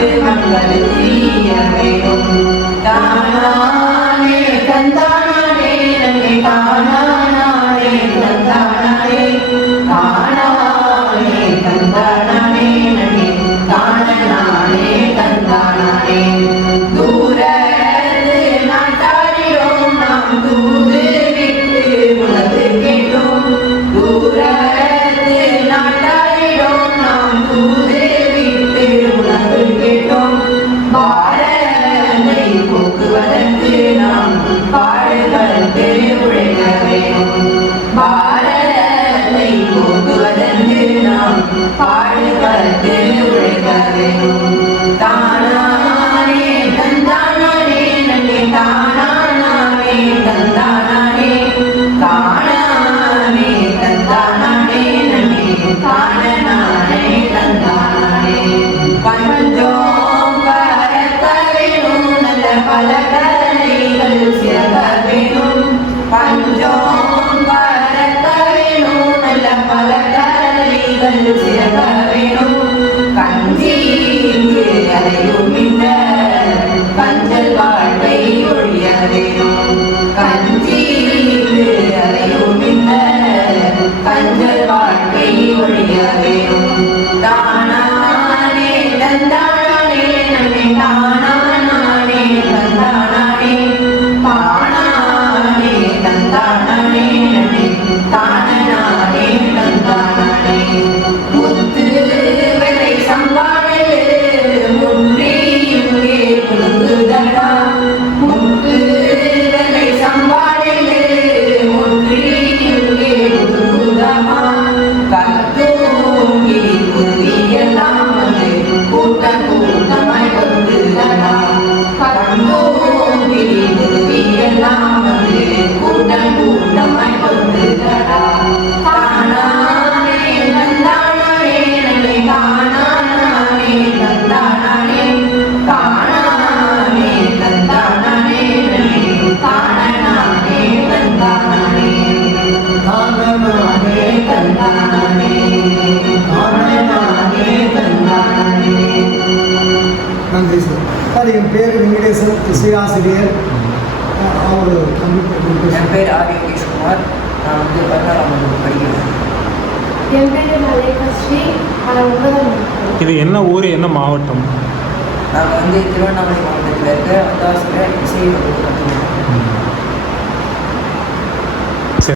நாட்டு மக்களுக்கு ஈய வேணும். தானானே தந்தானே நன்மை தானானே தந்தானே தானானே தந்தானே நன்மை தானானே தந்தானே. தூரத்து நாட்டாரிடம் நாம் தூது விட்டு உனது கேட்டோம். தூரத்து நாட்டாரிடம் நாம் தூது விட்டு உனது கேட்டோம். பாரத்தை போக்குவதற்கு நாம் பாடுபட்டு உழைக்க வேணும். பாரத்தை போக்குவதற்கு நாம் பாடுபட்டு உழைக்க வேணும். தானானே தந்தானே நன்மை தானானே தந்தானே தானானே தந்தானே நன்மை தானானே தந்தானே. பஞ்சம் பரத்த வேணும் நல்ல பல கலைகள் சிறக்க வேணும். பஞ்சம் பரத்த வேணும் நல்ல பல கலைகள் சிறக்க வேணும். கஞ்சிக்கு அலையும் இந்த கஞ்சல் வாழ்வை ஒழிய வேணும். கஞ்சிக்கு அலையும் இந்த கஞ்சல் வாழ்வை ஒழிய வேணும். தானானே தந்தானே நன்மை தானானே தந்தானே தானானே தந்தானே நன்மை தானானே தந்தானே. முத்து வெள்ளை சம்பாடல் முன்றி இங்கே புழுங்குதடா. முத்து வெள்ளை சம்பாடல் முன்றி இங்கே புழுங்குதமா. கத்தூங்கி குருவியெல்லாம் வந்து கூட்டம் கூட்டமாய் கொண்டுதடா. கத்தூங்கி குருவியெல்லாம் வந்து கூட்டம் கூட்டமாய் கொண்டுதடா. தானானே தந்தானே நன்மை தானானே தந்தானே தானானே தந்தானே நன்மை தானானே தந்தானே தானானே தந்தானே தானானே தந்தானே. நன்றி சார். சார் என் பேர் வெங்கடேசன், இசையாசிரியர். அவர் என் பேர் ஆர் யோகேஷ்குமார். நான் வந்து 16ஆம் வகுப்பு படிக்கிறேன். என் பேர் மலையஸ்ரீ. நான் 9ஆம் வகுப்பு. இது என்ன ஊர், என்ன மாவட்டம்? நாங்கள் வந்து திருவண்ணாமலை மாவட்டத்தில் இருக்க அந்தாசில் இசை வகுப்பு கற்றுக்கிறோம்.